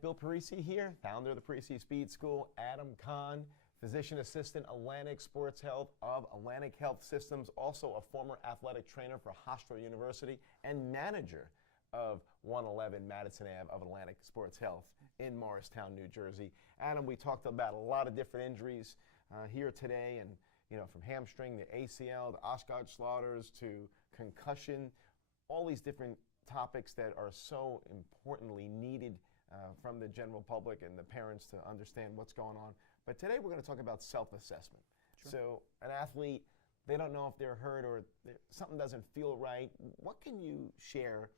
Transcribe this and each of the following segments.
Bill Parisi here, founder of the Parisi Speed School. Adam Kahn, physician assistant, Atlantic Sports Health of Atlantic Health Systems, also a former athletic trainer for Hofstra University and manager of 111 Madison Ave of Atlantic Sports Health in Morristown, New Jersey. Adam, we talked about a lot of different injuries here today, and from hamstring to ACL to Osgood-Schlatter's to concussion, all these different topics that are so importantly needed from the general public and the parents to understand what's going on. But today we're going to talk about self-assessment. Sure. So an athlete, they don't know if they're hurt or something doesn't feel right. What can you share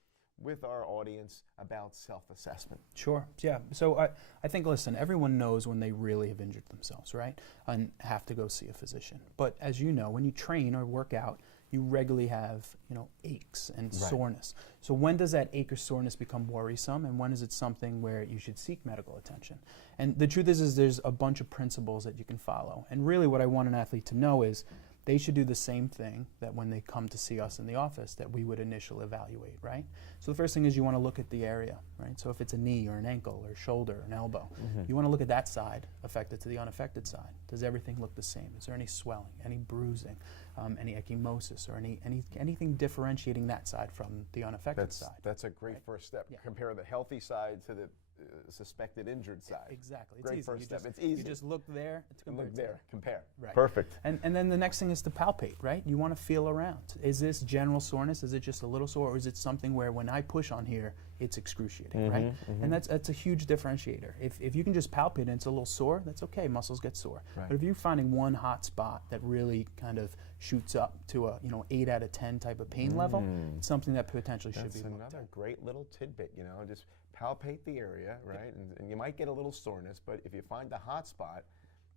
with our audience about self-assessment? Sure, yeah. So I think, listen, everyone knows when they really have injured themselves, right? And have to go see a physician. But as you know, when you train or work out, you regularly have, aches and soreness. So when does that ache or soreness become worrisome, and when is it something where you should seek medical attention? And the truth is there's a bunch of principles that you can follow. And really what I want an athlete to know is they should do the same thing that when they come to see us in the office that we would initially evaluate, right? So the first thing is you want to look at the area, right? So if it's a knee or an ankle or shoulder or an elbow, you want to look at that side affected to the unaffected side. Does everything look the same? Is there any swelling, any bruising, any ecchymosis, or anything differentiating that side from the unaffected side? That's a great first step. Yeah. Compare the healthy side to the suspected injured side. Exactly. It's great easy. First step. It's easy. You just look there. Compare. Right. Perfect. And then the next thing is to palpate, right? You want to feel around. Is this general soreness? Is it just a little sore, or is it something where when I push on here, it's excruciating, right? And that's a huge differentiator. If you can just palpate and it's a little sore, that's okay. Muscles get sore. Right. But if you're finding one hot spot that really kind of shoots up to a 8 out of 10 type of pain level, it's something that potentially should be looked at. That's another great little tidbit. Just palpate the area, right? And you might get a little soreness, but if you find the hot spot,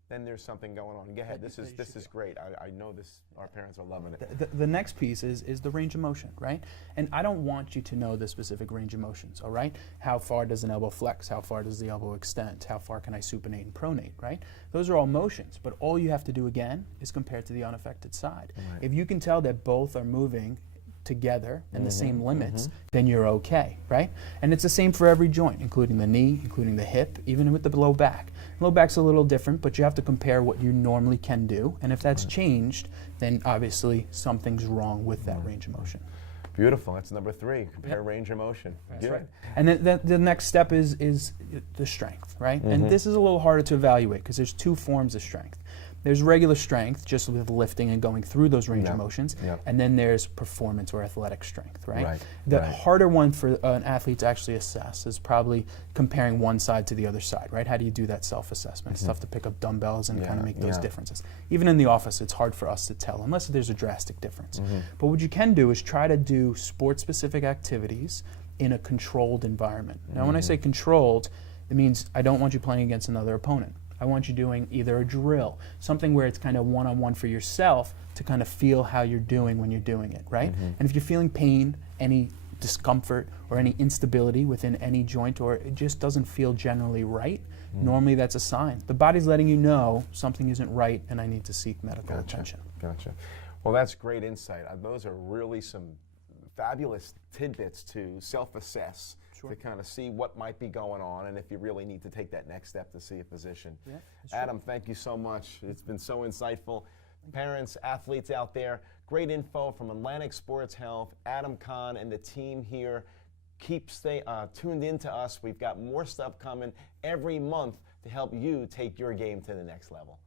then there's something going on. Go ahead. This is great. I know this. Our parents are loving it. The next piece is the range of motion, right? And I don't want you to know the specific range of motions, all right? How far does an elbow flex? How far does the elbow extend? How far can I supinate and pronate, right? Those are all motions, but all you have to do again is compare to the unaffected side. Right. If you can tell that both are moving together in the same limits, then you're okay, right? And it's the same for every joint, including the knee, including the hip, even with the low back. Low back's a little different, but you have to compare what you normally can do, and if that's changed, then obviously something's wrong with that range of motion. Beautiful. That's number 3. Compare range of motion. That's right. And then the next step is the strength, right? And this is a little harder to evaluate because there's 2 forms of strength. There's regular strength, just with lifting and going through those range of motions, and then there's performance or athletic strength, right? The harder one for an athlete to actually assess is probably comparing one side to the other side, right? How do you do that self-assessment? It's tough to pick up dumbbells and kind of make those differences. Even in the office, it's hard for us to tell, unless there's a drastic difference. But what you can do is try to do sport-specific activities in a controlled environment. Now, when I say controlled, it means I don't want you playing against another opponent. I want you doing either a drill, something where it's kind of one-on-one for yourself to kind of feel how you're doing when you're doing it, right? And if you're feeling pain, any discomfort, or any instability within any joint, or it just doesn't feel generally right, normally that's a sign. The body's letting you know something isn't right and I need to seek medical attention. Gotcha. Well, that's great insight. Those are really some fabulous tidbits to self-assess, to kind of see what might be going on and if you really need to take that next step to see a physician. Adam, thank you so much. It's been so insightful. Parents, athletes out there, great info from Atlantic Sports Health, Adam Kahn and the team here. Keep tuned in to us. We've got more stuff coming every month to help you take your game to the next level.